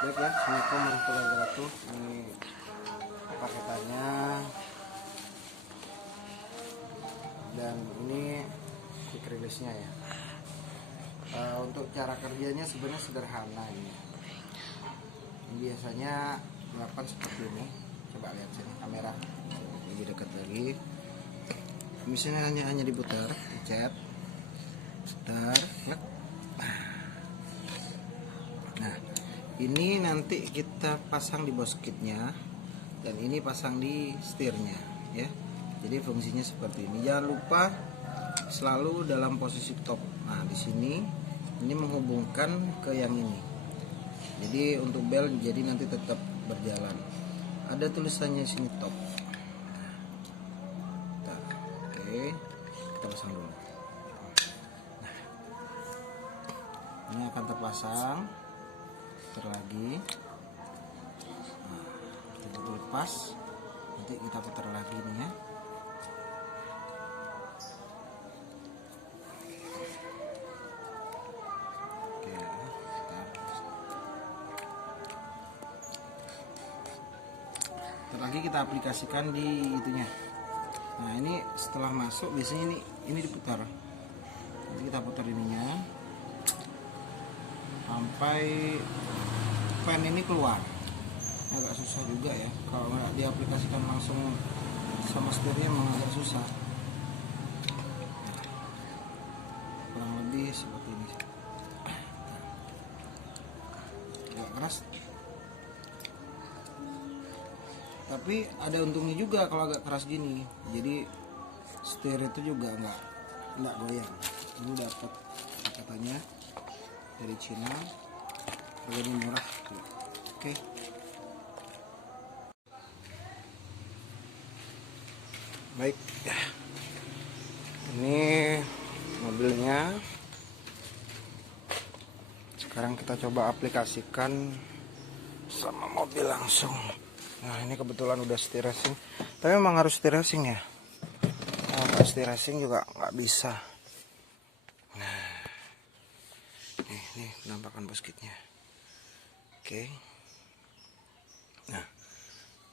Baik ya, Assalamualaikum warahmatullahi wabarakatuh. Ini paketannya dan ini quick release-nya ya. Untuk cara kerjanya sebenarnya sederhana ini. Biasanya melakukan seperti ini. Coba lihat sini kamera lebih dekat lagi. Misalnya hanya diputar, pencet, putar, klik. Nah, ini nanti kita pasang di boskitnya dan ini pasang di setirnya ya. Jadi fungsinya seperti ini. Jangan lupa selalu dalam posisi top. Nah, di sini ini menghubungkan ke yang ini. Jadi untuk bel jadi nanti tetap berjalan. Ada tulisannya sini top. Nah, oke, kita pasang dulu. Nah, ini akan terpasang lagi. Nah, begitu lepas nanti kita putar lagi nih ya. Oke, putar lagi, kita aplikasikan di itunya. Nah, ini setelah masuk biasanya ini diputar. Nanti kita putar ininya sampai fan ini keluar. Agak susah juga ya kalau nggak diaplikasikan langsung sama setirnya, memang agak susah. Kurang lebih seperti ini. Agak keras, tapi ada untungnya juga kalau agak keras gini. Jadi setir itu juga nggak goyang. Ini dapat katanya dari Cina, harganya murah. Oke. Baik, ini mobilnya. Sekarang kita coba aplikasikan sama mobil langsung. Nah, ini kebetulan udah setir racing, tapi memang harus setir racing ya. Kalau nggak setir racing juga nggak bisa. Nah, ini penampakan boskitnya. Oke. Nah,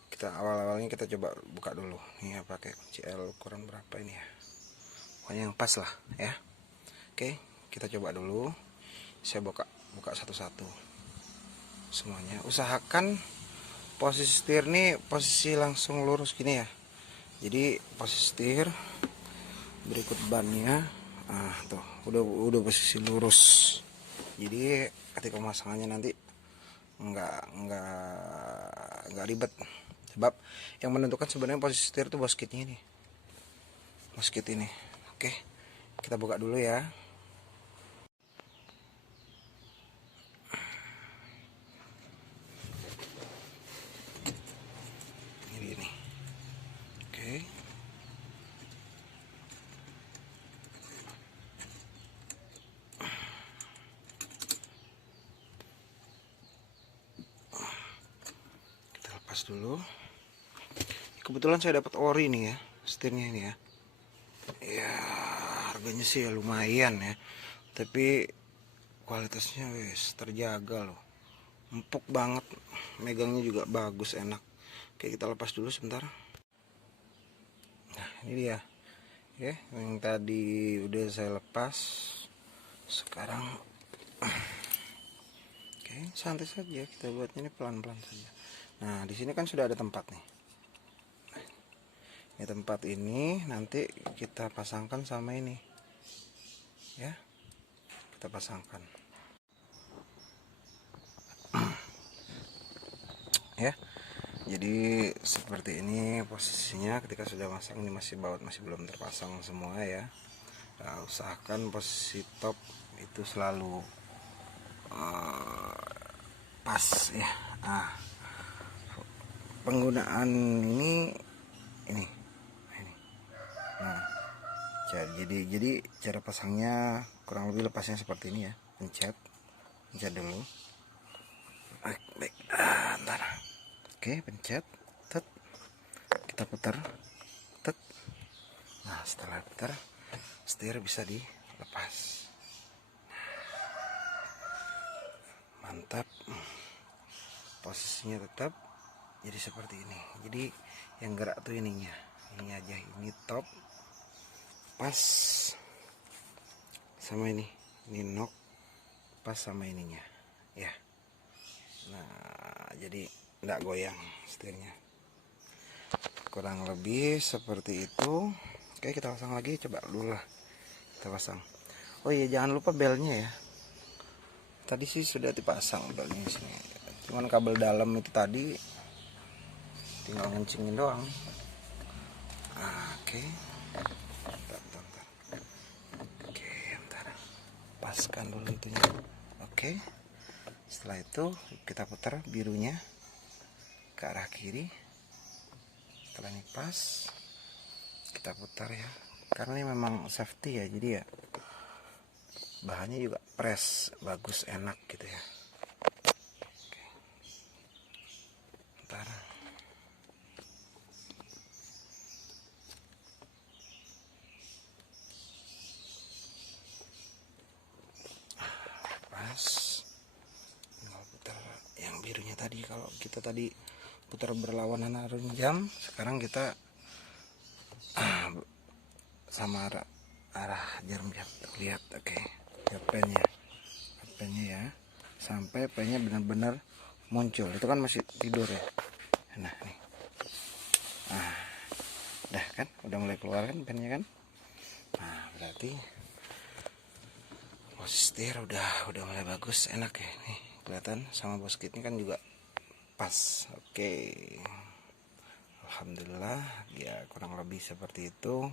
kita awal-awalnya kita coba buka dulu. Ini ya, pakai kunci L ukuran berapa ini ya? Pokoknya yang pas lah ya. Oke, kita coba dulu. Saya buka satu-satu semuanya. Usahakan posisi setir nih posisi langsung lurus gini ya. Jadi posisi setir berikut bannya. Ah, tuh udah posisi lurus. Jadi ketika pemasangannya nanti nggak ribet. Sebab yang menentukan sebenarnya posisi setir itu boskitnya ini. Boskit ini. Oke. Kita buka dulu ya. Ini. Oke. Kita lepas dulu. Kebetulan saya dapat ori nih ya, setirnya ini ya. Ya, harganya sih ya lumayan ya. Tapi kualitasnya wes terjaga loh. Empuk banget, megangnya juga bagus, enak. Oke, kita lepas dulu sebentar. Nah, ini dia. Ya, yang tadi udah saya lepas. Sekarang oke, santai saja, kita buatnya ini pelan-pelan saja. Nah, di sini kan sudah ada tempat nih. Ini tempat ini nanti kita pasangkan sama ini. Ya. Kita pasangkan. Ya. Jadi seperti ini posisinya ketika sudah masang. Ini masih baut, masih belum terpasang semua ya. Nah, usahakan posisi top itu selalu pas ya. Nah, penggunaan ini. Nah, jadi cara pasangnya kurang lebih lepasnya seperti ini ya. Pencet dulu. Baik, ntar. Oke, pencet, tet. Kita putar, tet. Nah, setelah putar, setir bisa dilepas. Mantap. posisinya tetap jadi seperti ini. Jadi yang gerak tuh ininya, ini aja, ini top pas sama ini nok pas sama ininya ya. Nah jadi nggak goyang setirnya, kurang lebih seperti itu. Oke, kita pasang lagi, coba dulu lah kita pasang. Oh iya, jangan lupa belnya ya. Tadi sih sudah dipasang belnya di sini, cuman kabel dalam itu tadi tinggal ngencingin doang. Oke, bentar. Oke, bentar, paskan dulu itunya. Oke, setelah itu kita putar birunya ke arah kiri. Setelah ini pas, kita putar ya, karena ini memang safety ya, jadi ya bahannya juga press bagus, enak gitu ya. Oke, bentar. Pas, tinggal putar yang birunya tadi. Kalau kita tadi putar berlawanan arah jam, sekarang kita sama arah jarum jam. Lihat, oke. Lihat pennya ya, sampai pennya benar-benar muncul. Itu kan masih tidur ya. Nah nih, dah kan, udah mulai keluar kan pennya kan. Nah berarti posisi setir udah mulai bagus, enak ya nih, kelihatan sama bosketnya kan juga pas. Oke, alhamdulillah ya, kurang lebih seperti itu.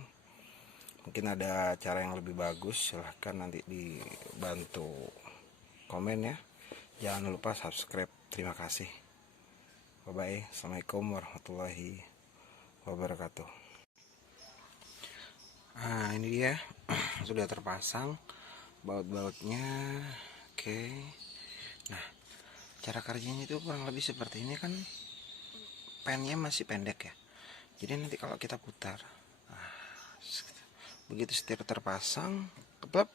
Mungkin ada cara yang lebih bagus, silahkan nanti dibantu komen ya. Jangan lupa subscribe. Terima kasih. Bye bye. Assalamualaikum warahmatullahi wabarakatuh. Nah ini dia sudah terpasang baut-bautnya. Oke, nah cara kerjanya itu kurang lebih seperti ini kan. Pennya masih pendek ya, jadi nanti kalau kita putar, begitu setir terpasang keplep,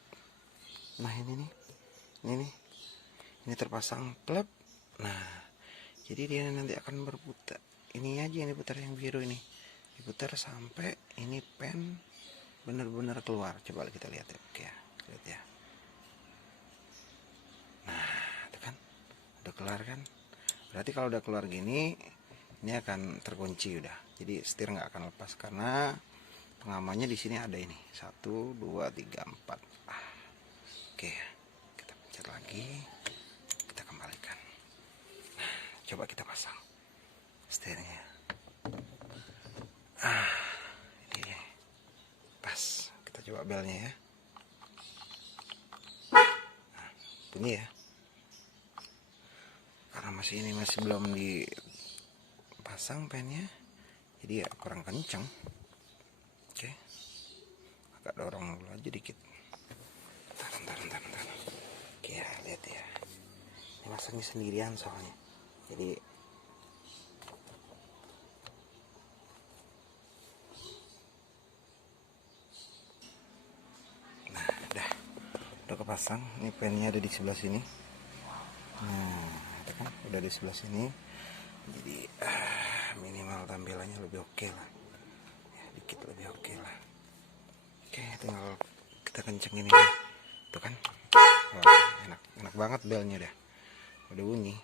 nah ini terpasang plep. Nah jadi dia nanti akan berputar, ini aja, ini putar yang biru ini, diputar sampai ini pen benar-benar keluar. Coba kita lihat ya. Oke ya, lihat ya. Nah itu kan udah keluar kan, berarti kalau udah keluar gini ini akan terkunci udah, jadi setir nggak akan lepas karena pengamannya di sini ada ini 1 2 3 4. Oke, kita pencet lagi, kita kembalikan. Nah, coba kita pasang setirnya. Ini pas, kita coba belnya ya. Nah, bunyi ya, karena masih belum dipasang pennya, jadi ya kurang kenceng. Oke, agak dorong dulu aja dikit. Bentar. Oke ya, lihat ya, ini masangnya sendirian soalnya, jadi nah udah kepasang. Ini pennya ada di sebelah sini. Nah itu kan udah di sebelah sini, jadi minimal tampilannya lebih oke lah ya, dikit lebih oke lah. Oke, tinggal kita kencengin ini tuh kan. Wah, enak banget belnya, udah bunyi.